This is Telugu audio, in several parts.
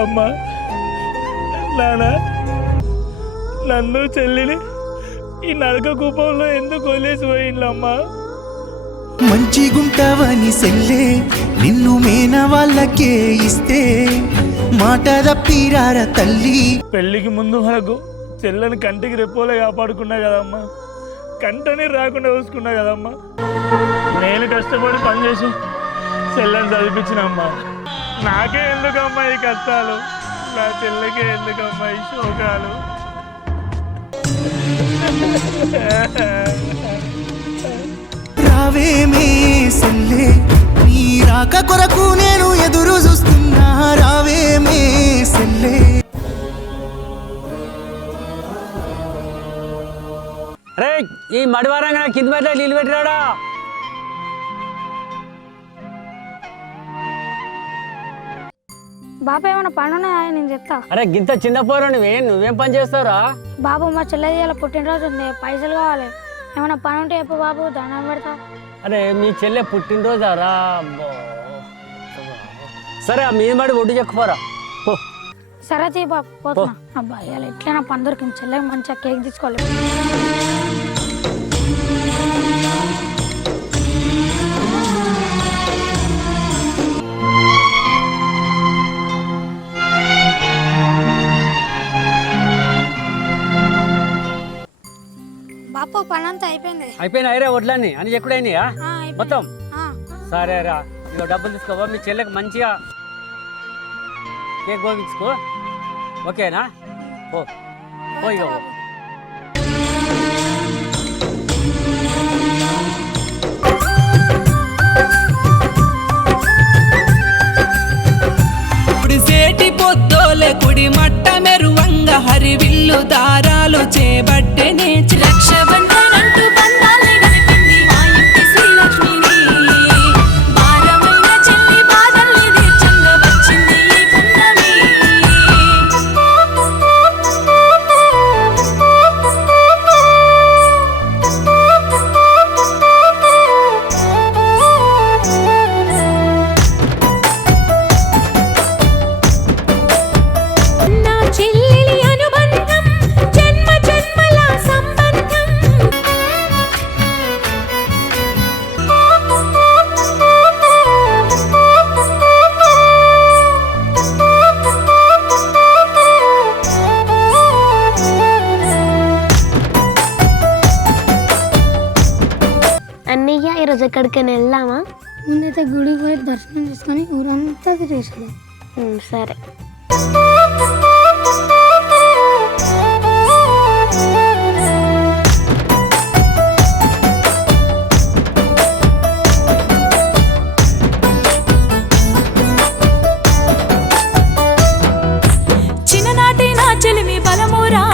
అమ్మా నానా నన్ను చెల్లిని ఈ నరక కూపంలో ఎందుకు వదిలేసిపోయిండ్లమ్మా? మంచిగుంటావని సెల్లే నిన్ను మేన వాళ్ళకే ఇస్తే మాట తప్పిరార తల్లి. పెళ్ళికి ముందు మనకు చెల్లని కంటికి రెప్పోలే కాపాడుకున్నా కదమ్మా, కంటని రాకుండా చూసుకున్నా కదమ్మా. నేను కష్టపడి పనిచేసి చెల్లని చదివించినమ్మా. నాకే ఎందుకమ్మా ఈ కష్టాలు, నా చెల్లకే ఎందుకమ్మా ఈ శోకాలు? రావేమే సెల్లే నీ రాక కొరకు నేను ఎదురు చూస్తున్నా. రావేమే సెల్లే. రే ఈ మడివారంగా కింద పెట్ట నీళ్ళు పెట్టిరాడా? బాబా ఏమైనా పనున్నా నేను చెప్తా. అరే గింత చిన్న పోరు నువ్వేం పని చేస్తావురా? బాబు మా చెల్లెది ఇలా పుట్టినరోజు ఉంది, పైసలు కావాలి. ఏమైనా పని ఉంటే చెప్పు బాబు, దండం పెడతా. అరే మీ చెల్లె పుట్టినరోజారా? సరే మీ మడి ఒడ్డు చెక్కుపోరా. సరే తీ బాబు పోతున్నా. అబ్బా ఇలా ఎట్లైనా పని దొరికింది, చెల్లెకి మంచిగా కేక్ తీసుకోవాలి. బాపు పని అంతా అయిపోయింది. అయిరా వడ్లన్నీ అని చెక్కుడైనాయా మొత్తం? సరే రా, ఇక డబ్బులు తీసుకోవా, మీ చెల్లెకి మంచిగా కేక్ కోపించుకో. ఓకేనా? పోయి సేటి పొద్దోలే కుడి మట్ట మెరువంగ హరివిల్లు దారాలు చేబట్టెనే రక్షబంధనంటూ బంధాలే గడిపింది మా ఇంటి శ్రీలక్ష్మిని. భారమైన చెల్లి బాధల్ని తీర్చంగా వచ్చింది ఈ పున్నమి. అన్నయ్య ఈరోజు ఎక్కడికైనా వెళ్దామా? ముందైతే గుడికి పోయి దర్శనం చేసుకొని ఊరంతా తిరిగేసాడు. సరే. చిన్ననాటి నా చెలిమి బలమురా,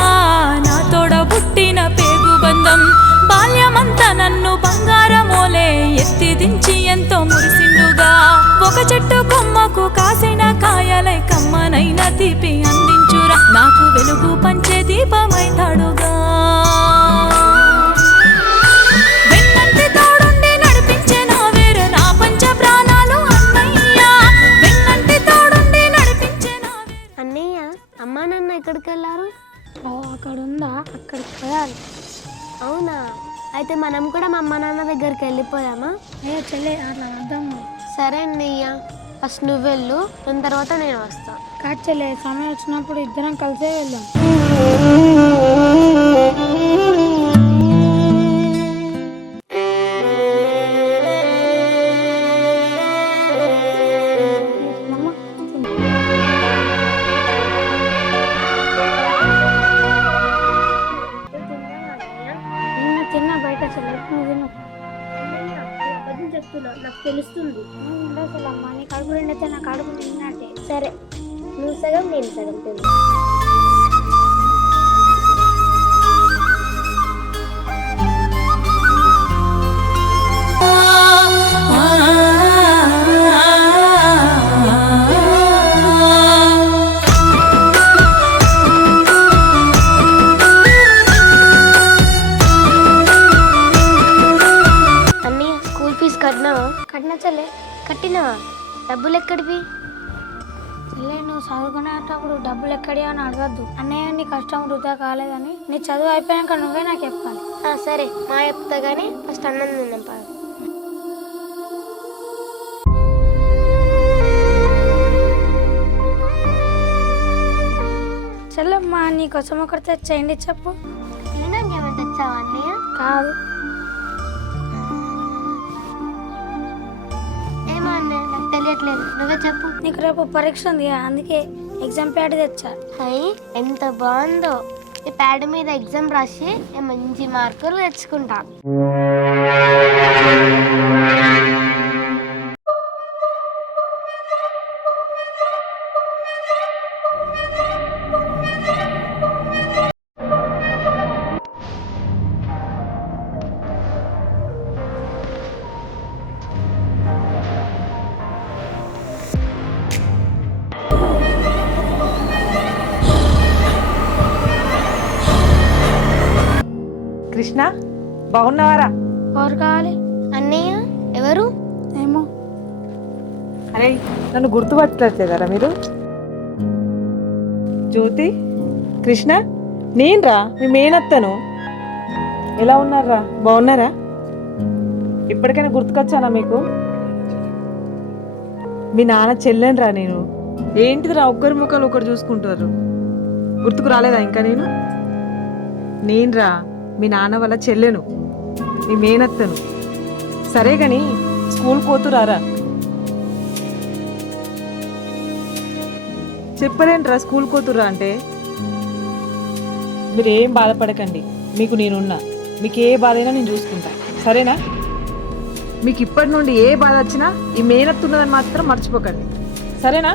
నా తోడ పుట్టిన పేగు బంధం. బాల్యమంతా నన్ను బంగారమోలే ఎత్తి దించి ఎంతో మురిసిండుగా. ఒక చెట్టు కొమ్మకు కాసిన కాయలై కమ్మనైన తీపి అందించురా, నాకు వెలుగు పంచే దీపమైతాడుగా. వెన్నంటి తోడుండి నడిపించే నా వేరు నా పంచ ప్రాణాలు అన్నయ్య. వెన్నంటి తోడుండి నడిపించే నా వేరు. అన్నయ్య అమ్మా నాన్న ఎక్కడికి వెళ్ళారు? అక్కడ ఉందా, అక్కడికి పోయాలి. అవునా? అయితే మనం కూడా మా అమ్మ నాన్న దగ్గరికి వెళ్ళిపోయామా? చెల్లె అట్లా అర్థం. సరే అన్నయ్య, ఫస్ట్ నువ్వు వెళ్ళు, దాని తర్వాత నేను వస్తా. కాదు చెల్లె, సమయం వచ్చినప్పుడు ఇద్దరం కలిసే వెళ్దాం. తెలుస్తుంది. అసలు అమ్మ నీ కడుపు రెండైతే నా కడుపు నిన్నట్టే. సరే, నువ్వు సగం నేను సగం తెలుసు. కట్టిన చెల్లె. కట్టినవా? డబ్బులు ఎక్కడివి? చెల్లె నువ్వు చదువుకునేటప్పుడు డబ్బులు ఎక్కడి అని అడగద్దు. అన్నయ్య నీ కష్టం వృధా కాలేదని నీ చదువు అయిపోయాక నువ్వే నాకు చెప్పాలి. సరే, మా చెప్తా కానీ ఫస్ట్ అన్నం తిన్నాం పద. చెల్లెమ్మ నీకోసం ఒకటి తెచ్చేయండి చెప్పు. ఏమైనా తెచ్చావా అన్నయ్య? కాదు. ఏమో అన్నయ్య, నాకు తెలియట్లేదు, నువ్వే చెప్పు. నీకు రేపు పరీక్ష ఉంది అందుకే ఎగ్జామ్ ప్యాడ్ తెచ్చా. అయ్యి ఎంత బాగుందో. ఈ ప్యాడ్ మీద ఎగ్జామ్ రాసి మంచి మార్కులు తెచ్చుకుంటా. కృష్ణ, బాగున్నావారా? ఎవరు కావాలి? అన్నయ్య ఎవరు? ఏమో. అరే, నన్ను గుర్తుపట్టలేదా మీరు? జ్యోతి, కృష్ణ, నేనురా మీ మేనత్తను. ఎలా ఉన్నారా? బాగున్నారా? ఇప్పటికైనా గుర్తుకొచ్చానా మీకు? మీ నాన్న చెల్లెనరా నేను. ఏంటిదిరా ఒక్కరి ముఖాలు ఒకరు చూసుకుంటారు? గుర్తుకు రాలేదా ఇంకా? నేనురా మీ నాన్న వాళ్ళ చెల్లెను, మీ మేనత్తను. సరే కానీ స్కూల్ పోతురారా? చెప్పలేంట్రా స్కూల్ పోతురా అంటే? మీరు ఏం బాధపడకండి, మీకు నేనున్నా. మీకు ఏ బాధ అయినా నేను చూసుకుంటా, సరేనా? మీకు ఇప్పటి నుండి ఏ బాధ వచ్చినా ఈ మేనత్తున్నదని మాత్రం మర్చిపోకండి, సరేనా?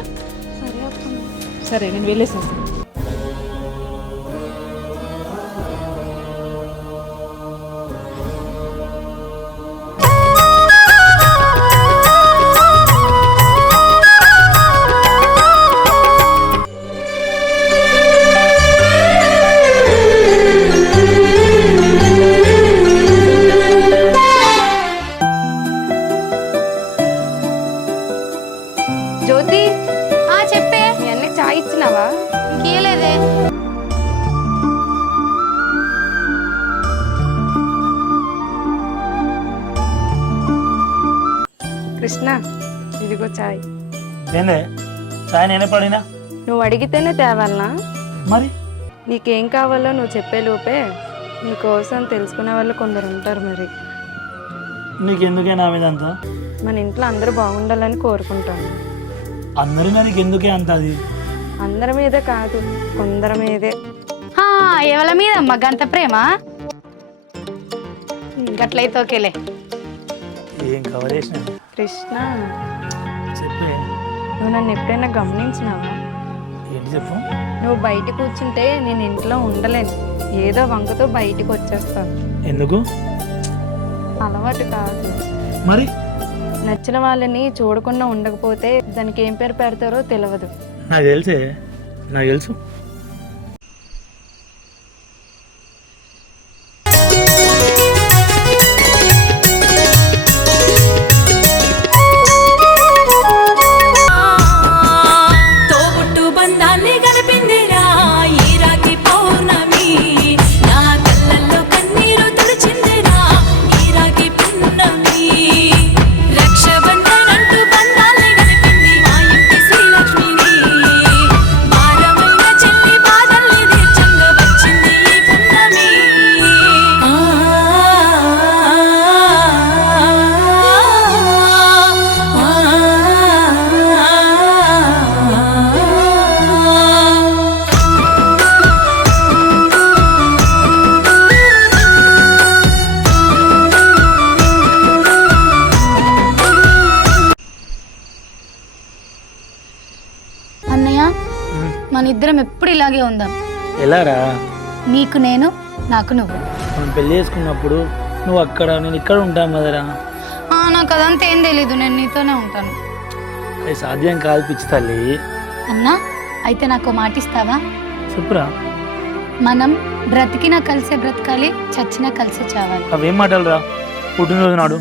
సరే, నేను వెళ్ళేసేస్తాను. జ్యోతి, చెప్పే. మీ అన్నకి చాయ్ ఇచ్చినావా? ఇంకేలేదే. కృష్ణ, ఇదిగో చాయ్. ఏందే చాయ్ నేనే పడినా? నువ్వు అడిగితేనే తేవాలనా? మరి నీకేం కావాలో నువ్వు చెప్పే లోపే నీకోసం తెలుసుకునే వాళ్ళు కొందరు ఉంటారు. మరి నీకెందుకే నా మీద అంత? మన ఇంట్లో అందరూ బాగుండాలని కోరుకుంటాను. అందరి మీద నీకెందుకే అంత? అది అందరి మీద కాదు, కొందరి మీదే. ఎవరి మీద అమ్మ గంత ప్రేమ? గట్లయితే ఓకేలే. ఏం కవర్ చేసిన? కృష్ణ, చెప్పే. నువ్వు నన్ను ఎప్పుడైనా గమనించినావా? ఏంటి చెప్పు. నువ్వు బయట కూర్చుంటే నేను ఇంట్లో ఉండలేను, ఏదో వంకతో బయటికి వచ్చేస్తాను. ఎందుకు? అలవాటు కాదు. మరి నచ్చిన వాళ్ళని చూడకుండా ఉండకపోతే దానికి ఏం పేరు పెడతారో తెలియదు. నాకు తెలుసే, నాకు తెలుసు. తోబుట్టు బంధాన్ని కలిపిందిరా ఈ రాఖీ పౌర్ణమి. నా కళ్ళల్లో కన్నీరు తుడిచిందిరా ఈ రాఖీ పున్నమి. రక్షబంధన్ అంటూ బంధాన్ని కలిపింది మా ఇంటి శ్రీలక్ష్మిని. భారమైన ఇద్దరం ఎప్పుడు ఇలాగే ఉందాం. ఎలారా? నీకు నేను, నాకు నువ్వు. మనం పెళ్లి చేసుకున్నప్పుడు నువ్వు అక్కడ, నేను ఇక్కడ ఉంటాం కదరా. నాకు అదంతా ఏం తెలీదు, నేను నీతోనే ఉంటాను. అది సాధ్యం కాదు పిచ్చి తల్లి. అన్నా, అయితే నాకు మాట ఇస్తావా? చెప్పురా. మనం బ్రతికినా కలిసే బ్రతకాలి, చచ్చినా కలిసే చావాలి. అవేం మాటలురా? పుట్టినరోజు నాడు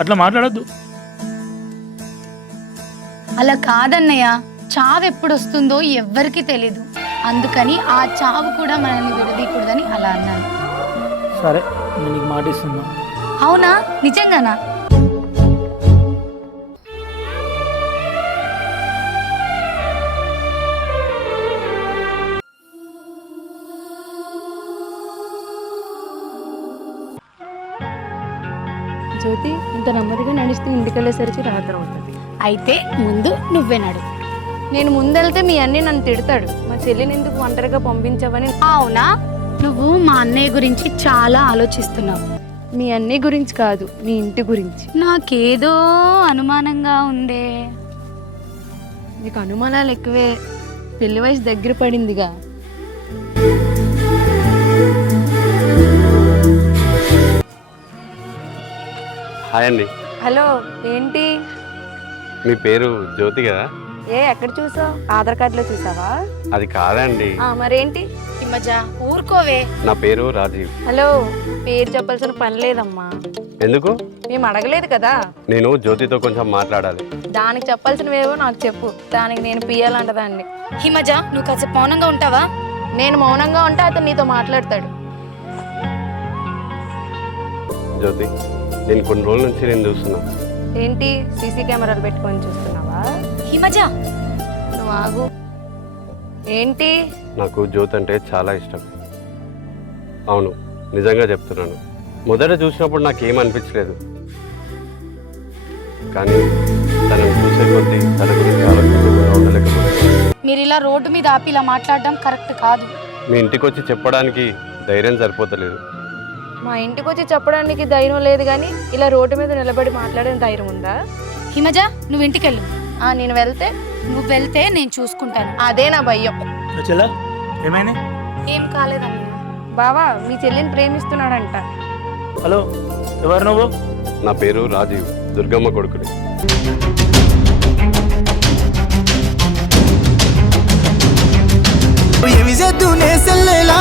అట్లా మాట్లాడద్దు. అలా కాదన్నయ్య, చావు ఎప్పుడు వస్తుందో ఎవ్వరికీ తెలీదు. అందుకని ఆ చావు కూడా మనల్ని విడదీయకూడదని అలా అన్నాను. సరే, నేను నీకు మాట ఇస్తున్నా. అవునా? నిజంగానా? జ్యోతి, ఇంత నెమ్మదిగా నడుస్తూ ఇంటికి వెళ్ళేసరికి రాత్రి అవుతుంది. అయితే ముందు నువ్వే నడు. నేను ముందెళ్తే మీ అన్నీ నన్ను తిడతాడు. మా చెల్లిని ఎందుకు ఒంటరిగా పంపించావని. అవునా? నువ్వు మా అన్నయ్య గురించి చాలా ఆలోచిస్తున్నావు. మీ అన్నీ గురించి కాదు, మీ ఇంటి గురించి. నాకేదో అనుమానంగా ఉందే. నీకు అనుమానాలు ఎక్కువే. పెళ్లి వయసు దగ్గర పడిందిగా. హాయ్ అండి. హలో, ఏంటి? మీ పేరు జ్యోతి కదా? ఎక్కడ చూసావు? ఆధార్ కార్డులో చూసావా? అది కాదండి. మరేంటి? ఈ మధ్య ఊరుకోవే. నా పేరు రాజీవ్. హలో, పేరు చెప్పాల్సిన పని లేదమ్మా. ఎందుకు? మేము అడగలేదు కదా. నేను జ్యోతితో కొంచెం మాట్లాడాలి. దానికి చెప్పాల్సినవేవో నాకు చెప్పు. దానికి నేను పియ్యాలంటదాన్ని. ఈ మధ్య నువ్వు కాసేపు మౌనంగా ఉంటావా? నేను మౌనంగా ఉంటే అతను నీతో మాట్లాడతాడు. జ్యోతి, నేను కొన్ని రోజుల నుంచి నేను చూస్తున్నా. ఏంటి? సీసీ కెమెరాలు పెట్టుకొని చూస్తున్నావా? ఈ మధ్య నువ్వు ఆగు. ఏంటి? నాకు జ్యోతి అంటే చాలా ఇష్టం. అవును, నిజంగా చెప్తున్నాను. మొదట చూసినప్పుడు నాకేం అనిపించలేదు, కానీ తనను చూసే కొద్దీ తన గురించి ఆలోచించకుండా ఉండలేకపోతున్నాను. మీరు ఇలా రోడ్డు మీద ఆపి ఇలా మాట్లాడడం కరెక్ట్ కాదు. మీ ఇంటికి వచ్చి చెప్పడానికి ధైర్యం సరిపోతలేదు. మా ఇంటికి వచ్చి చెప్పడానికి ధైర్యం లేదు, కానీ ఇలా రోడ్డు మీద నిలబడి మాట్లాడే ధైర్యం ఉందా? హిమజ, నువ్వు ఇంటికి వెళ్ళు. నేను వెళ్తే? నువ్వు వెళ్తే నేను చూసుకుంటాను. అదే నా భయం. చెల్లా, ఏమైనా? ఏం కాలేదన్నయ్య. బావా, మీ చెల్లిని ప్రేమిస్తున్నాడంట. హలో, ఎవరు నువ్వు? నా పేరు రాజీవ్, దుర్గమ్మ కొడుకుని. ఏమి చేద్దు నే సెల్లెలా